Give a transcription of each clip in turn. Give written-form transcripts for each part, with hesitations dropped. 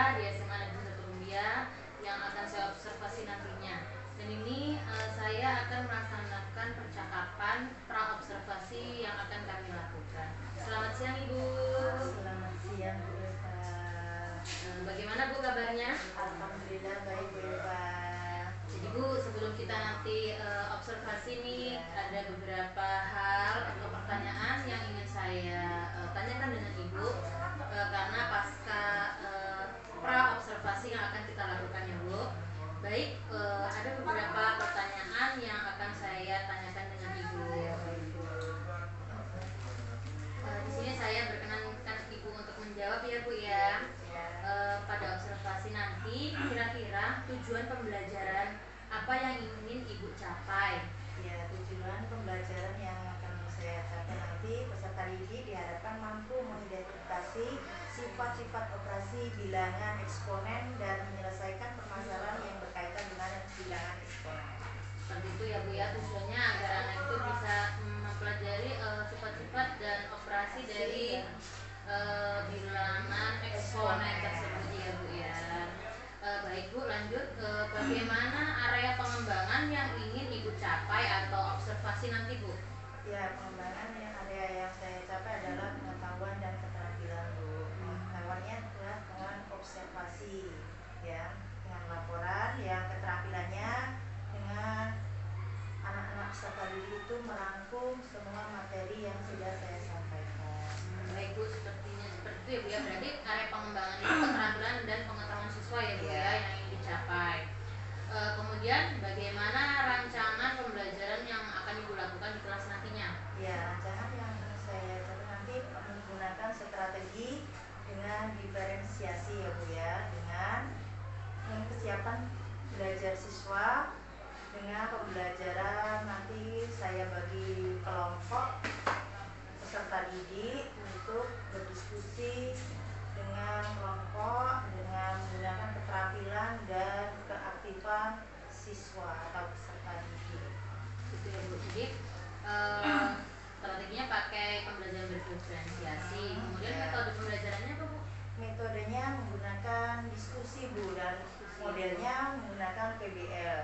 saya di SMA Negeri 1 Rumbia yang akan saya observasi nantinya. Dan ini saya akan melaksanakan percakapan pra-observasi yang akan kami lakukan. Selamat siang Ibu. Selamat siang Bu Eva. Bagaimana Bu kabarnya? Alhamdulillah baik Bu Eva. Jadi Bu, sebelum kita nanti observasi nih, ada beberapa hal atau pertanyaan yang ingin saya tanyakan dengan Ibu karena pasca pra-observasi yang akan kita lakukan ya Bu. Baik, ada beberapa pertanyaan yang akan saya tanyakan dengan Ibu. Di sini saya berkenankan Ibu untuk menjawab ya Bu ya. Pada observasi nanti, kira-kira tujuan pembelajaran apa yang ingin Ibu capai? Ya, tujuan pembelajaran yang akan saya capai nanti, peserta didik diharapkan mampu mengidentifikasi sifat-sifat operasi bilangan eksponen dan menyelesaikan permasalahan yang berkaitan dengan bilangan eksponen. Seperti itu ya Bu ya, tujuannya agar anak itu bisa mempelajari sifat-sifat dan operasi dari bilangan eksponen tersebut ya Bu ya. Baik Bu, lanjut ke bagaimana area pengembangan yang ingin Ibu capai atau observasi nanti Bu? Ya, pengembangan yang area yang saya capai adalah pengetahuan dan keterampilan Bu. Pengetahuannya adalah dengan observasi, ya, dengan laporan, yang keterampilannya dengan anak-anak peserta didik itu merangkum semua materi yang sudah saya sampaikan. Baik Bu, sepertinya seperti itu ya Bu ya. Berarti area pengembangan itu keterampilan dan pengetahuan siswa ya Bu ya yang ingin dicapai. Kemudian bagaimana rancangan pembelajaran yang akan Ibu lakukan di kelas nantinya? Ya, rancangan yang akan saya capai nanti menggunakan strategi dengan diferensiasi ya Bu ya, dengan kesiapan belajar siswa, dengan pembelajaran nanti saya bagi kelompok peserta didik untuk berdiskusi dengan kelompok dengan menggunakan keterampilan dan keaktifan siswa atau peserta didik. Itu ya Bu. Jadi strateginya pakai pembelajaran berdiferensiasi. Kemudian metode pembelajarannya apa Bu? Metodenya menggunakan diskusi Bu, dan modelnya menggunakan PBL.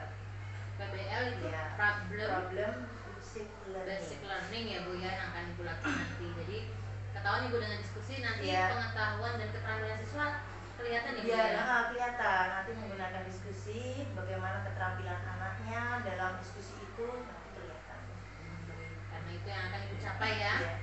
PBL itu Ya, problem basic learning ya Bu ya yang akan Ibu lakukan nanti. Jadi ketahuan Ibu dengan diskusi nanti Ya. pengetahuan dan keterampilan siswa kelihatan ya Bu Ya, ya. kelihatan nanti menggunakan diskusi bagaimana keterampilan anaknya dalam diskusi itu nanti kelihatan. Karena itu yang akan Ibu capai ya. Ya.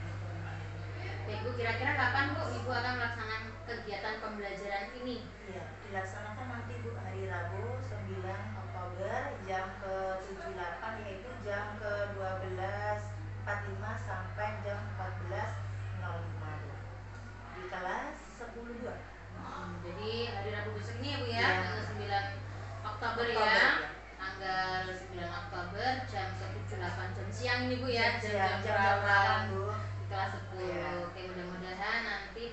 Baik Bu, kira-kira kapan Bu Ibu akan melaksanakan kegiatan pembelajaran ini? Ya, dilaksanakan nanti Bu hari Rabu 9 Oktober jam ke-78, yaitu jam ke-12.45 sampai jam 14.05 Bu. Di kelas 10-2. Jadi hari Rabu besok ini ya Bu ya, Ya. tanggal 9 Oktober ya. Ya. Tanggal 9 Oktober jam ke-78 jam siang ini Bu ya, Jam jam malam Bu. di kelas 10. Ya. Oke, mudah-mudahan nanti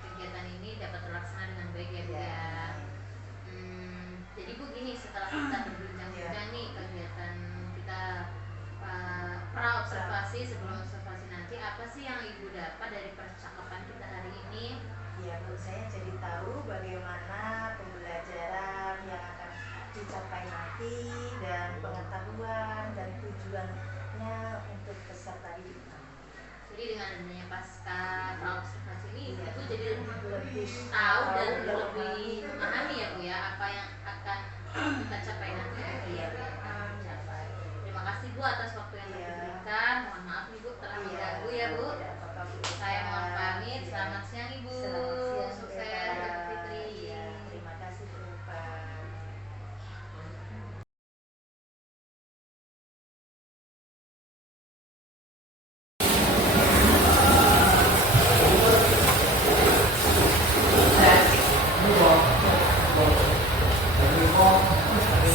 kegiatan ini dapat terlaksana dengan baik ya Bu Ya. ya. Jadi Bu gini, setelah kita berbincang-bincang nih kegiatan kita pra-observasi sebelum observasi nanti, apa sih yang Ibu dapat dari percakapan kita hari ini? Ya Bu, saya jadi tahu bagaimana pembelajaran yang akan dicapai nanti dan pengetahuan dan tujuannya untuk peserta didik nanti. Jadi dengan adanya pasca pra-observasi ini, Ya. Ibu jadi Lebih tahu dan lebih memahami ya Bu ya apa yang akan kita capai nanti ya. Terima kasih Bu atas waktu yang telah diberikan. Mohon maaf nih Bu telah mengganggu ya Bu. Saya mohon pamit. Selamat siang Ibu. Selamat siang, Sukses Bu. Idul Fitri. Ya, terima kasih Bu Eva.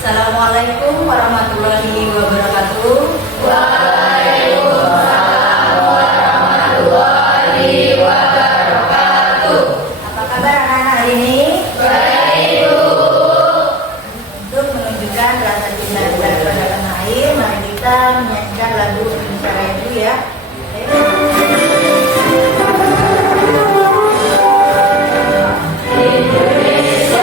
Assalamualaikum warahmatullahi wabarakatuh. Waalaikumsalam warahmatullahi wabarakatuh. Apa kabar anak-anak hari ini? Baik Bu. Untuk menunjukkan rasa cinta kita kepada tanah air, mari kita menyanyikan lagu Indonesia Raya dulu ya. Indonesia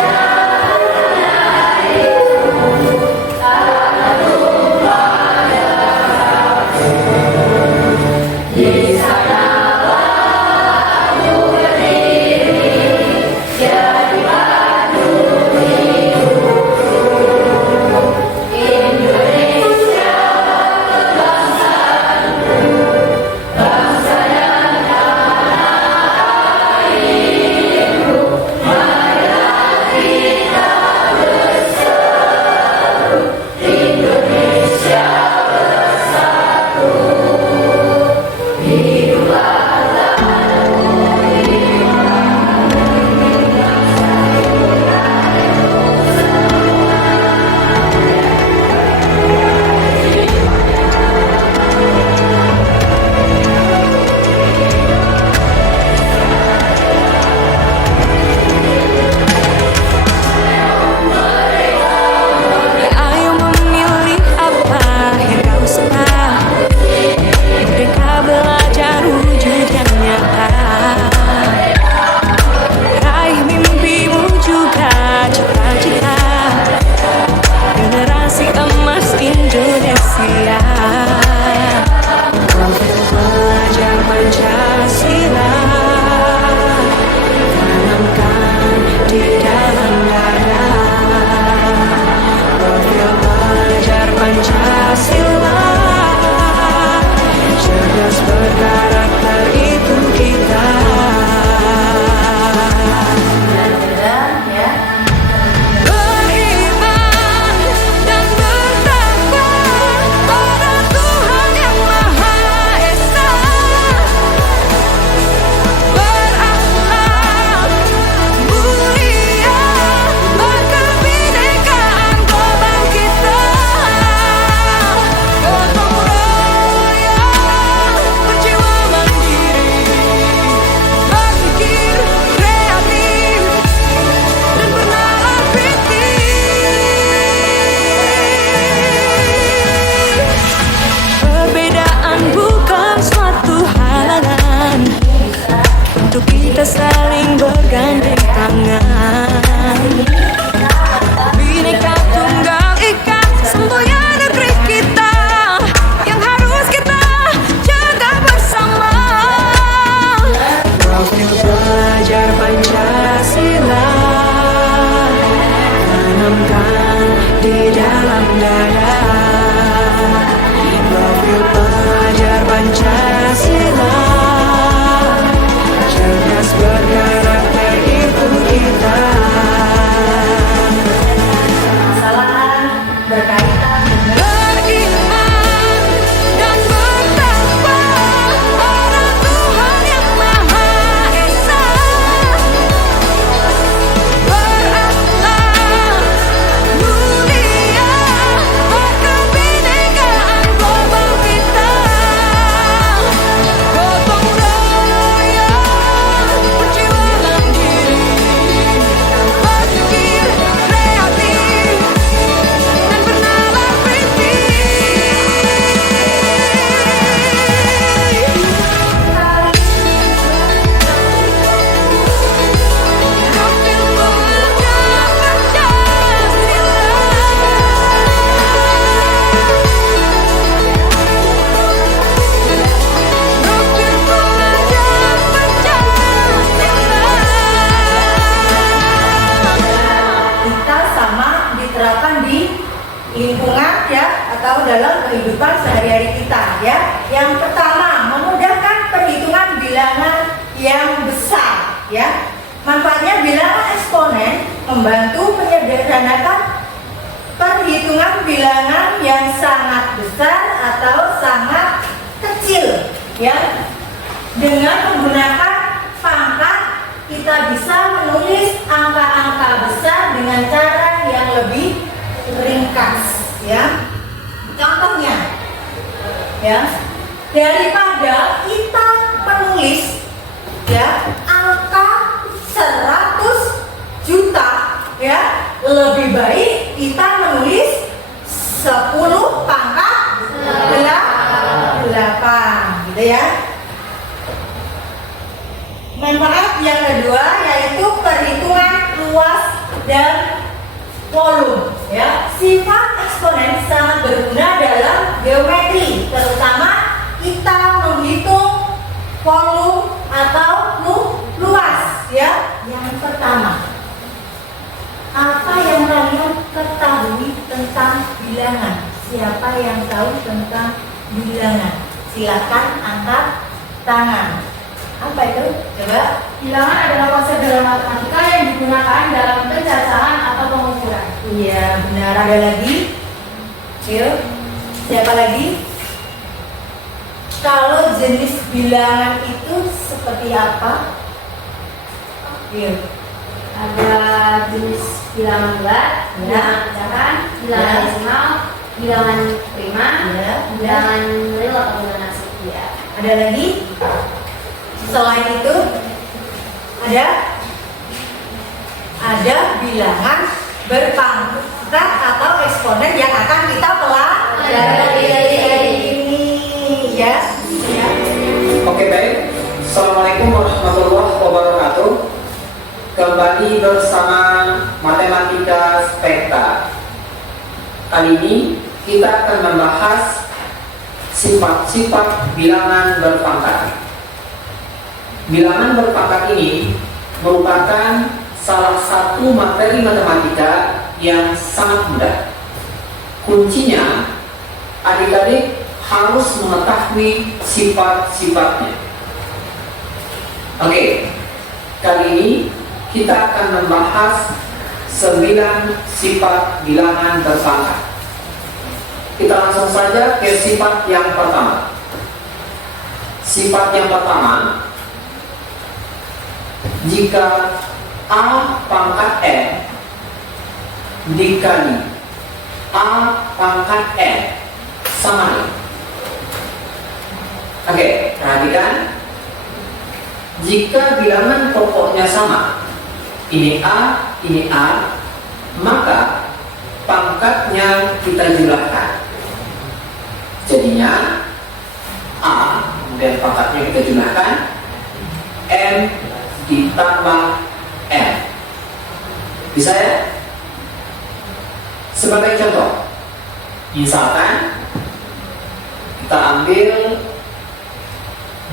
lingkungan ya, atau dalam kehidupan sehari-hari kita ya. Yang pertama, memudahkan perhitungan bilangan yang besar ya. Manfaatnya, bilangan eksponen membantu menyederhanakan perhitungan bilangan yang sangat besar atau sangat kecil ya. Dengan menggunakan pangkat kita bisa menulis angka-angka besar dengan cara yang lebih ringkas ya. Contohnya ya, daripada kita menulis ya angka 100 juta ya, lebih baik kita menulis 10 pangkat 8 gitu ya. Manfaat yang kedua yaitu perhitungan luas dan volume ya. Sifat eksponen sangat berguna dalam geometri, terutama kita menghitung volume atau luas ya. Yang pertama, apa yang kalian ketahui tentang bilangan? Siapa yang tahu tentang bilangan? Silakan angkat tangan. Apa itu? Coba. Bilangan adalah konsep dalam matematika yang digunakan dalam pencacahan atau pengukuran. Iya, benar. Ada lagi? Yuk. Siapa lagi? Kalau jenis bilangan itu seperti apa? Yuk. Ada jenis bilangan bulat, bilangan pecahan, bilangan desimal, bilangan prima, bilangan real atau bilangan nasib. Ya. Ada lagi? Selain itu ada bilangan berpangkat atau eksponen yang akan kita pelajari ini ya. Oke, baik. Assalamualaikum warahmatullahi wabarakatuh. Kembali bersama Matematika Spekta. Kali ini kita akan membahas sifat-sifat bilangan berpangkat. Bilangan berpangkat ini merupakan salah satu materi matematika yang sangat mudah. Kuncinya, adik-adik harus mengetahui sifat-sifatnya. Oke, kali ini kita akan membahas 9 sifat bilangan berpangkat. Kita langsung saja ke sifat yang pertama. Sifat yang pertama, jika A pangkat N dikali A pangkat N sama nih. Oke, perhatikan. Jika bilangan pokoknya sama, ini A, maka pangkatnya kita jumlahkan. Jadinya A, kemudian pangkatnya kita jumlahkan, N ditambah N. Bisa ya? Sebagai contoh, misalkan kita ambil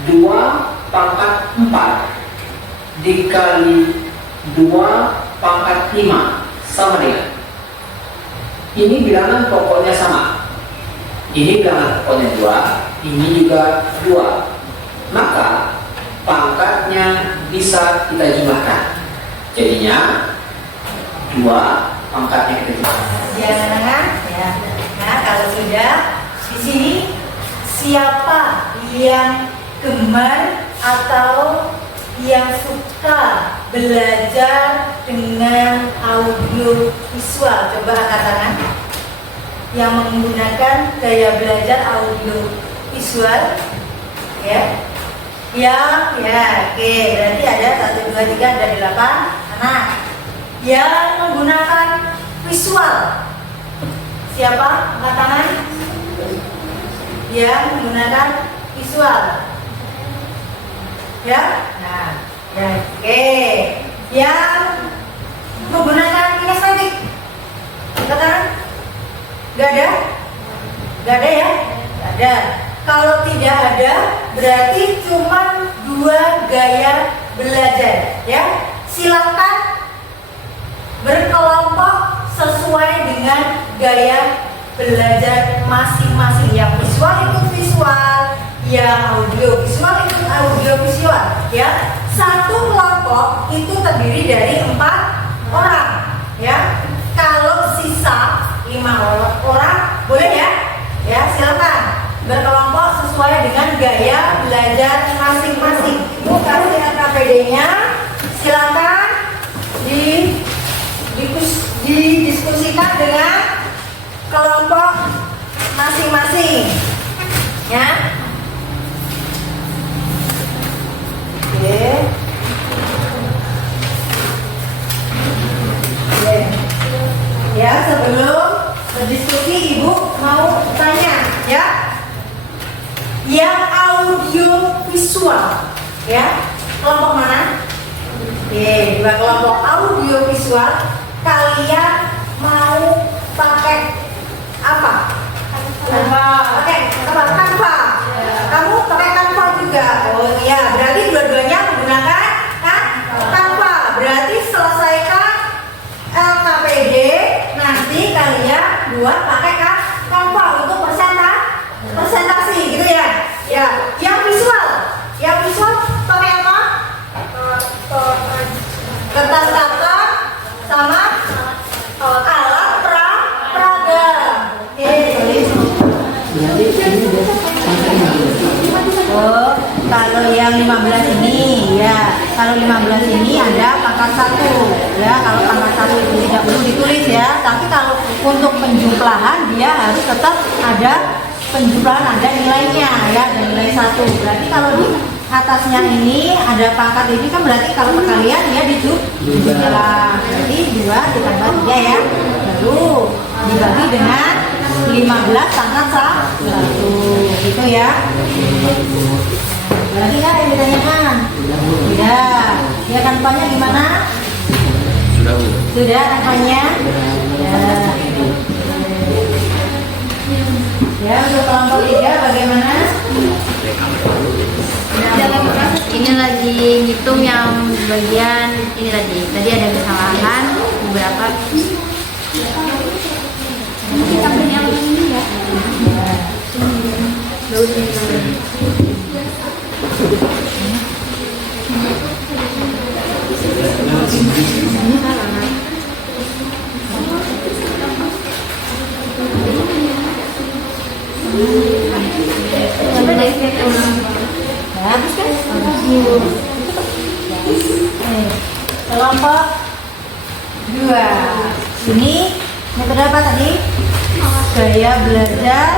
2 pangkat 4 dikali 2 pangkat 5 sama dengan, ini bilangan pokoknya sama, ini bilangan pokoknya 2, ini juga 2, maka pangkatnya bisa kita jumlahkan. Jadinya 2 pangkatnya kita jumlahkan. Jangan ya. Nah, kalau sudah di sini, siapa yang gemar atau yang suka belajar dengan audio visual? Coba angkat tangan. Yang menggunakan gaya belajar audio visual, ya. Ya, oke. Berarti ada 1, 2, 3, ada 8 anak yang menggunakan visual. Siapa? Angkat tangan. Yang menggunakan visual. Ya, nah, oke. Yang menggunakan kinestetik, angkat tangan. Gak ada? Gak ada ya? Gak ada. Kalau tidak ada, berarti cuma 2 gaya belajar, ya. Silakan berkelompok sesuai dengan gaya belajar masing-masing. Yang visual ikut visual, yang audio visual ikut audio visual. Ya, satu kelompok itu terdiri dari 4 orang. Ya, kalau sisa 5 orang boleh ya? Ya, silakan berkelompok sesuai dengan gaya belajar masing-masing. Ibu kasih LKPD-nya, silakan didiskusikan dengan kelompok masing-masing. Ya. Oke. Oke. Ya, sebelum berdiskusi Ibu mau tanya ya. Yang audio visual ya, kelompok mana? Oke, 2 kelompok audio visual. Kalian mau pakai apa? Pakai apa? Canva. Kamu pakai Canva juga. Oh iya, berarti dua-duanya menggunakan Canva. Berarti selesaikan LKPD, nanti kalian buat pakai Canva untuk presentasi gitu ya. Ya, yang visual pakai apa? Kertas karton sama alat peraga. Oh, kalau yang 15 ini ya, kalau 15 ini ada pangkat 1 ya. Kalau pangkat 1 itu tidak perlu ditulis ya, tapi kalau untuk penjumlahan dia harus tetap ada penjumlahan, ada nilainya ya, ada nilai 1. Berarti kalau di atasnya ini ada pangkat ini kan berarti kalau perkalian dia dijumlah. Berarti 2 ditambah 3 ya. Baru dibagi dengan 15 pangkat 1 gitu ya. Berarti nggak yang ditanyakan? Sudah. Ya, kanvanya gimana? Sudah kanvanya? Ya, untuk kelompok 3 bagaimana? Dalam proses ini lagi ngitung yang bagian ini tadi ada kesalahan beberapa. Kita beri yang ini ya. Coba deh habis kan? Kelompok 2. Ini metode apa tadi? Gaya belajar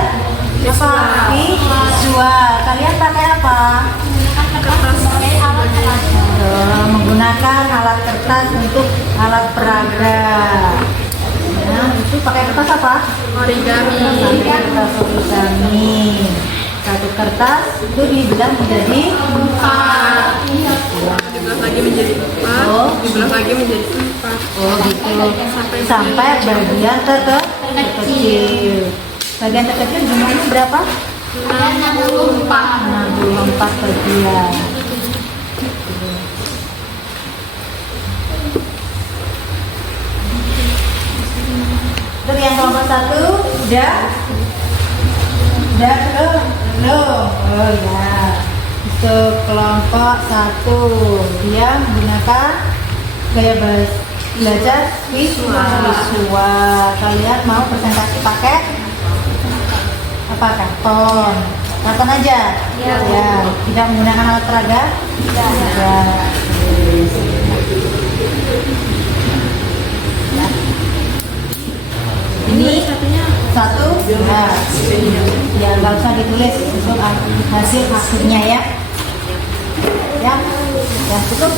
visual. Kalian pakai apa? Menggunakan alat kertas untuk alat peraga. Nah, itu pakai kertas apa? Origami. Kertas origami. Satu kertas itu dibelah menjadi 4. Dibelah lagi menjadi 4. Oh. Dibelah lagi menjadi 4. Oh gitu. Sampai bagian terkecil. Bagian terkecil jumlahnya berapa? 64. 64 bagian. Terus yang kelompok 1 udah belum? Oh ya. Untuk kelompok 1 dia menggunakan gaya belajar visual. Kalian mau presentasi pakai apa? Karton aja? Ya. Tidak menggunakan alat peraga? Ya. Ini satu, ya nggak usah ditulis untuk hasil akhirnya ya. Ya, cukup.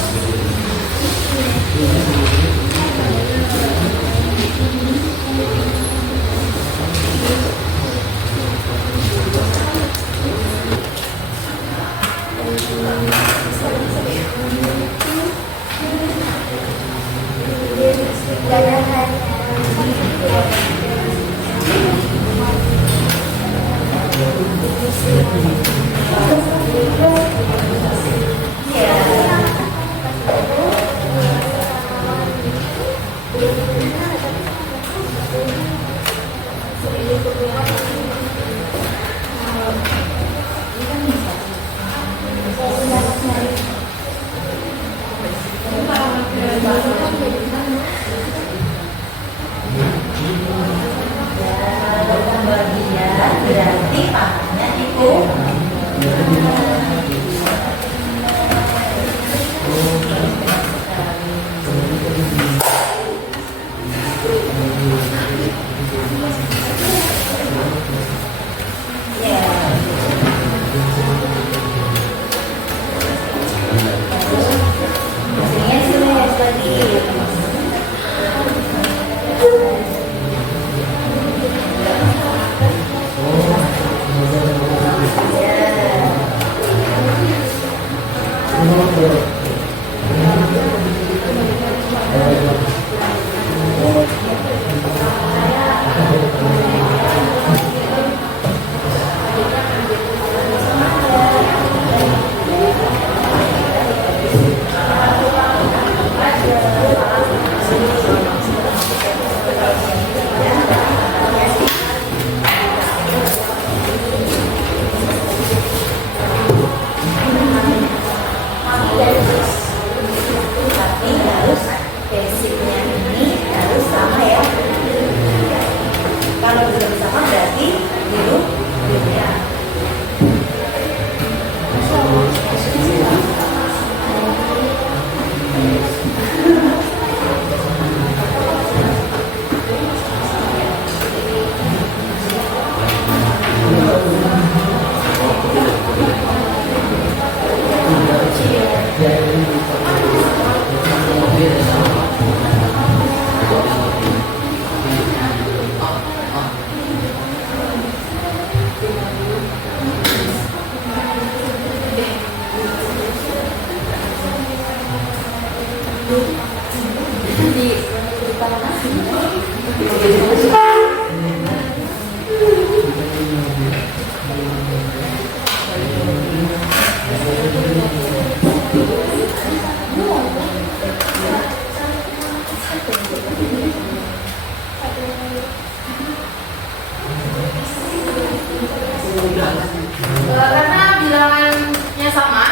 Karena bilangannya sama,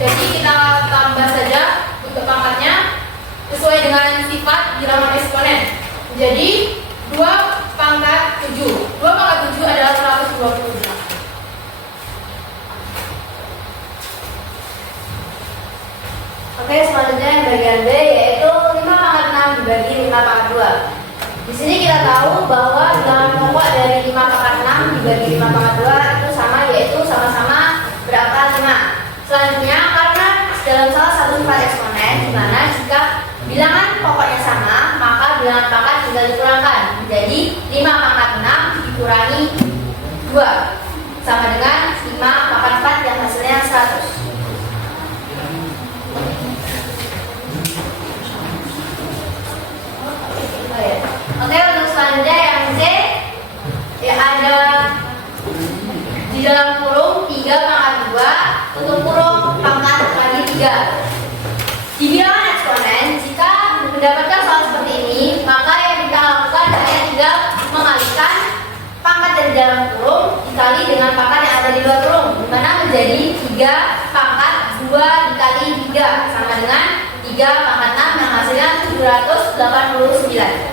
jadi kita tambah saja untuk pangkatnya sesuai dengan sifat bilangan eksponen. Jadi 2 pangkat 7. 2 pangkat 7 adalah 120. Oke, selanjutnya yang bagian B yaitu 5 pangkat 6 dibagi 5 pangkat 2. Di sini kita tahu bahwa bilangan pokok dari 5 pangkat 6 dibagi 5 pangkat 2 itu sama, yaitu sama-sama berakar 5. Selanjutnya, karena dalam salah satu sifat eksponen, di mana jika bilangan pokoknya sama, maka bilangan pangkat tinggal dikurangkan. Jadi 5 pangkat 6 dikurangi 2 sama dengan 5 pangkat 4 yang hasilnya 100. Oke, untuk selanjutnya yang C ya ada di dalam kurung 3 pangkat 2 untuk kurung pangkat kali 3. Di bilangan eksponen, jika mendapatkan soal seperti ini, maka yang kita lakukan hanya tinggal mengalihkan pangkat dari dalam kurung dikali dengan pangkat yang ada di luar kurung, di mana menjadi 3 pangkat 2 dikali 3 sama dengan 3 pangkat 6 yang hasilnya 789.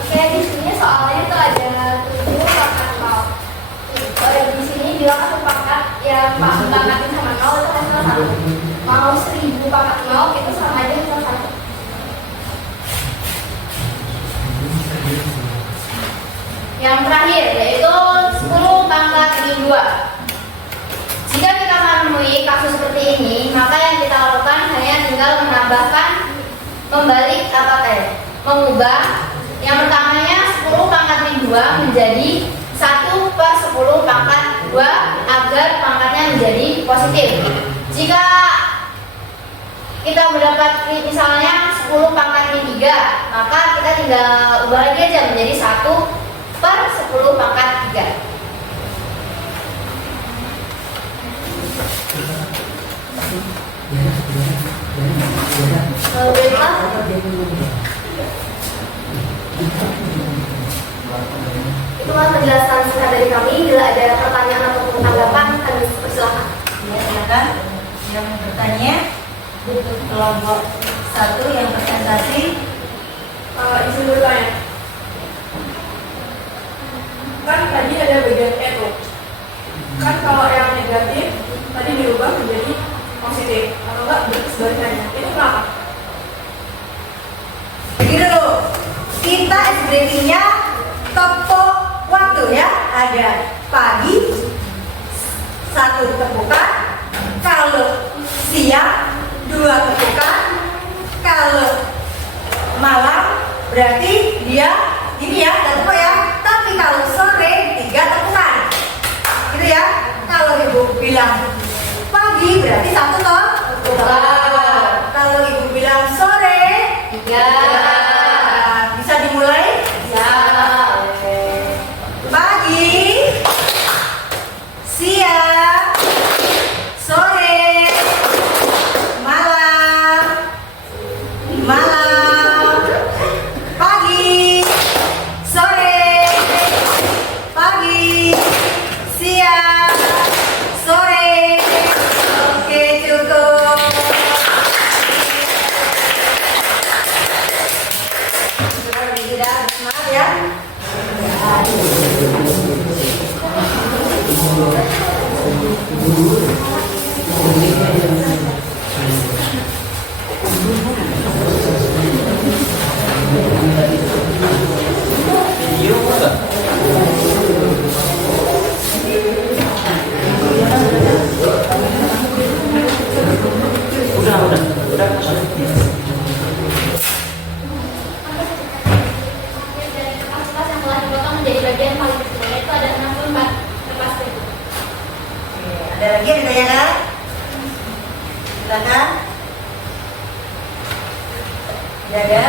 Oke, di sini soalnya itu ada 7 pangkat 0. Di sini bilang satu pangkat yang pangkatnya sama 0 itu hasilnya 1. Mau 1000 pangkat 0 itu sama aja hasilnya 1. Yang terakhir yaitu 10 pangkat min 2. Jika kita menemui kasus seperti ini, maka yang kita lakukan hanya tinggal menambahkan, mengubah yang pertamanya 10 pangkat min 2 menjadi 1/10 pangkat 2 agar pangkatnya menjadi positif. Jika kita mendapat misalnya 10 pangkat min 3, maka kita tinggal ubah lagi aja menjadi 1/10 pangkat 3. Baiklah, itulah penjelasan singkat dari kami. Bila ada pertanyaan ataupun tanggapan, kami persilakan. Ya, silakan yang bertanya. Kelompok 1 yang presentasi. Izin bertanya. Kan tadi ada bagian E tuh. Kan kalau yang negatif tadi dirubah menjadi positif atau enggak sebalikannya. Itu kenapa? Jadi dulu kita SBT-nya topok waktu ya, ada pagi 1 tepukan, kalau siang 2 tepukan, kalau malam berarti dia ini ya, tepuk ya. Tapi kalau sore 3 tepukan, gitu ya. Kalau ibu bilang pagi berarti 1 toh. Kalau ibu bilang sore 3. Bisa dimulai? Ya. Pagi, siang, sore, malam, pagi, sore, pagi, siang, sore. Oke, cukup. Semangat ya. Kertas yang telah dipotong menjadi bagian paling kecil, yaitu ada 64 kertas itu. Ada lagi gitu ya kan? Silakan. Jaga.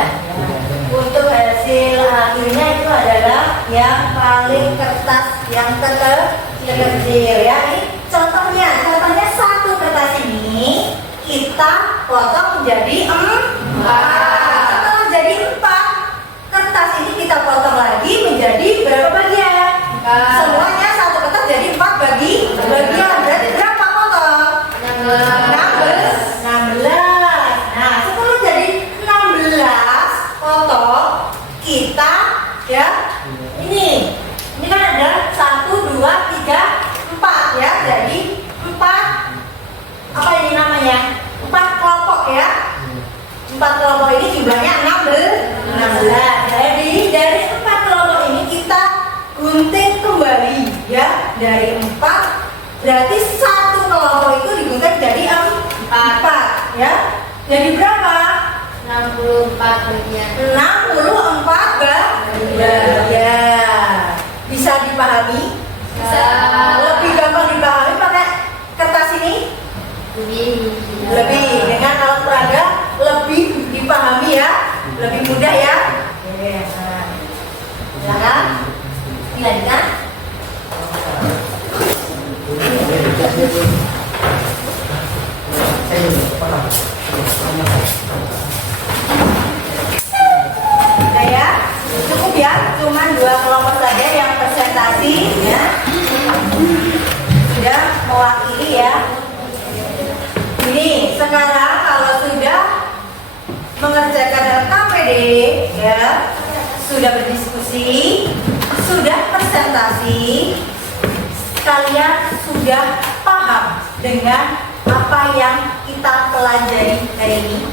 Untuk hasil akhirnya itu adalah yang paling kertas yang terkecil ya. Ini contohnya satu kertas ini kita potong menjadi 4. Setelah jadi 4, kertas ini kita potong lagi menjadi berapa bagian? Semuanya satu kertas jadi 4 bagian. Berarti berapa potong? 16. Nah, setelah jadi 16 potong, kita ya ini kan ada 1, 2, 3, 4 ya. Jadi 4 apa ini namanya? 4 kelompok ya. 4 kelompok ini jumlahnya 16. Jadi dari 4 kelompok ini kita gunting kembali ya. Dari 4 berarti satu kelompok itu digunting jadi 4 ya. Jadi berapa? 64 bagian. 64 bagian. Bisa dipahami? Bisa. Lebih gampang dipahami pakai kertas ini? Lebih dengan alat peraga lebih dipahami ya, lebih mudah ya. Silakan dilanjutkan. Nah ya, cukup ya, cuman 2 kelompok saja yang presentasi ya. Sudah mewakili ya. Ini sekarang kalau sudah mengerjakan LKPD ya, sudah berdiskusi, sudah presentasi, kalian sudah paham dengan apa yang kita pelajari hari ini?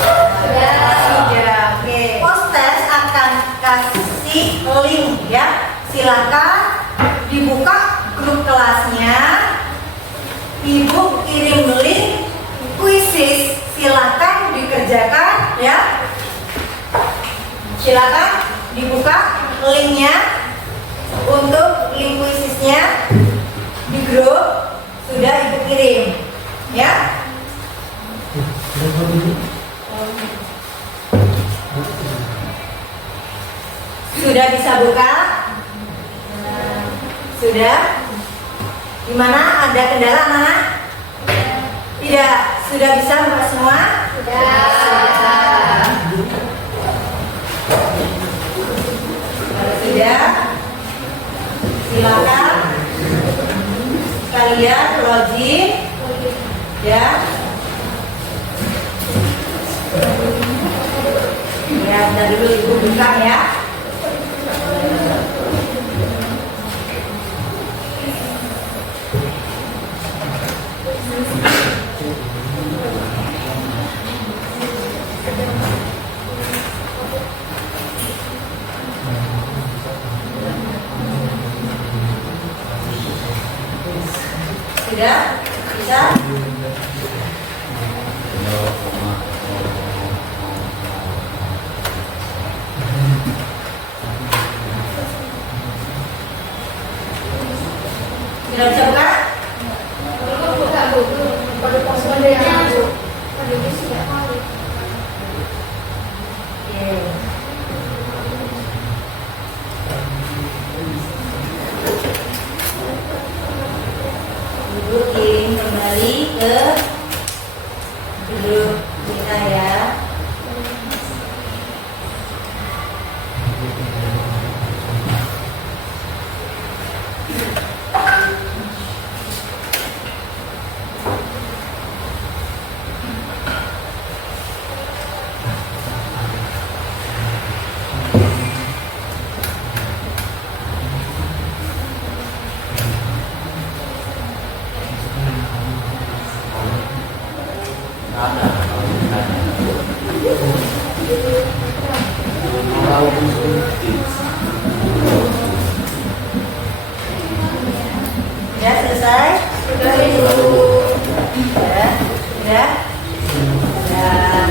Sudah. Oke. Postes akan kasih link ya. Silakan dibuka grup kelasnya. Ibu kirim link kuisis, silakan dikerjakan ya. Silakan dibuka linknya untuk link kuisisnya di grup sudah ibu kirim ya. Sudah bisa buka? Sudah? Gimana? Ada kendala mana? Tidak. Sudah bisa buka semua? Sudah. Sudah. Silakan kalian login ya. Ya, dari dulu ibu buka ya. Sudah? Bisa? Sudah bisa buka? Ibu kirim kembali ke grup kita ya. Ya selesai? Sudah ibu. Sudah? Sudah? Sudah.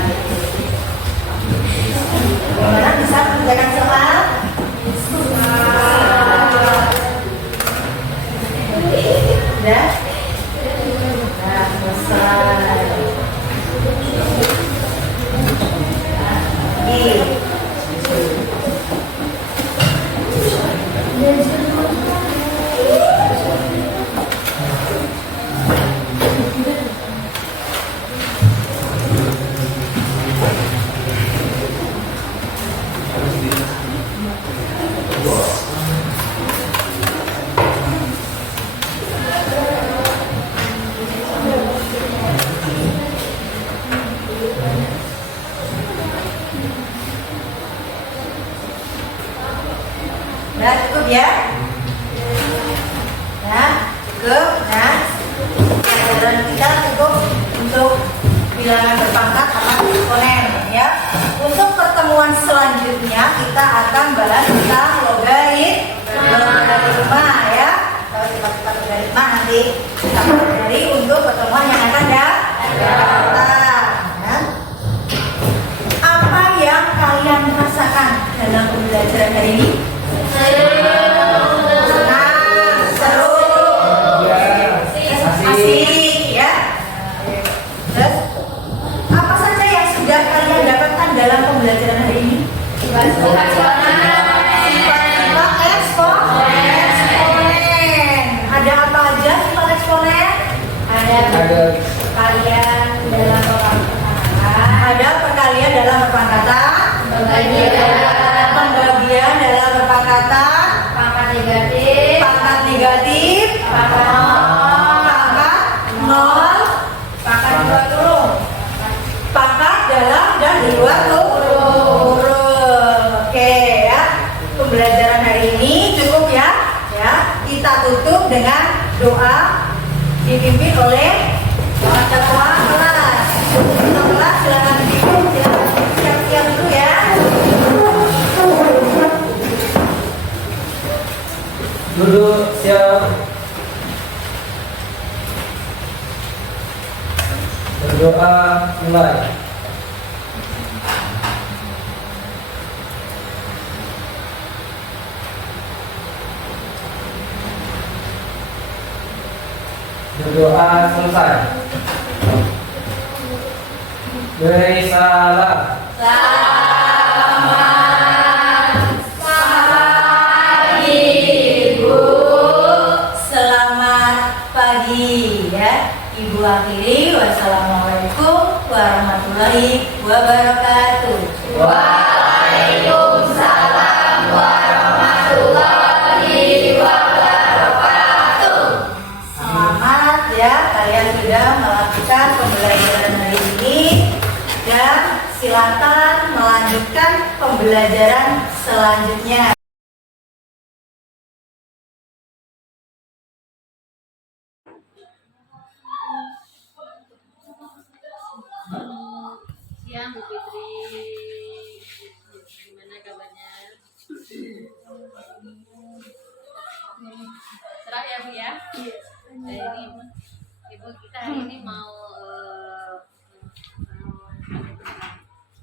Bagaimana bisa mengerjakan soal? Sudah? tentang logaritma ya. Kalau sifat-sifat logaritma nanti kita pelajari untuk pertemuan yang akan datang. Ya. Apa yang kalian rasakan dalam pembelajaran hari ini? Seru, asik ya. Terus apa saja yang sudah kalian dapatkan dalam pembelajaran hari ini? Sifat-sifat eksponen. Ada apa aja sifat eksponen? Ada perkalian dalam perpangkatan. Ada perkalian dalam perpangkatan. Pembagian dalam perpangkatan. Pangkat negatif. Pangkat negatif. Pangkat nol. Pangkat dua turun. Pangkat dalam dan di luar huruf. Oke ya. Pembelajaran hari ini cukup ya. Ya, kita tutup dengan doa dipimpin oleh ketua kelas. Ketua kelas silakan duduk, silakan siap-siap dulu ya. Duduk siap. Berdoa mulai. Berdoa selesai. Beri salam. Selamat pagi ya. Ibu akhiri wassalamualaikum warahmatullahi wabarakatuh. Waalaikumsalam warahmatullahi wabarakatuh. Selamat ya, kalian sudah melakukan pembelajaran hari ini dan silakan melanjutkan pembelajaran selanjutnya. Siang Bu Fitri, gimana kabarnya? Cerah ya Bu ya? Jadi Ibu kita hari ini mau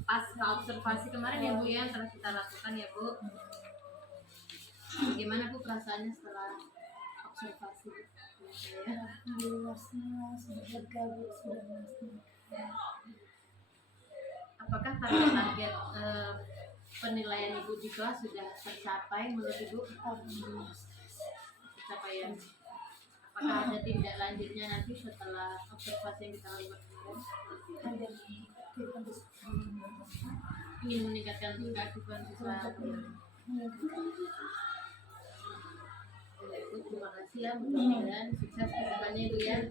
pasca observasi kemarin ya Bu ya, telah kita lakukan ya Bu. Gimana Bu perasaannya setelah observasi? Apakah target-target penilaian Ibu di kelas sudah tercapai menurut Ibu? Pencapaian. Apakah ada tindak lanjutnya nanti setelah observasi yang kita lakukan kemarin? Ingin meningkatkan keaktifan siswa. Ibu terima kasih ya, mudah-mudahan sukses ke depannya Ibu ya.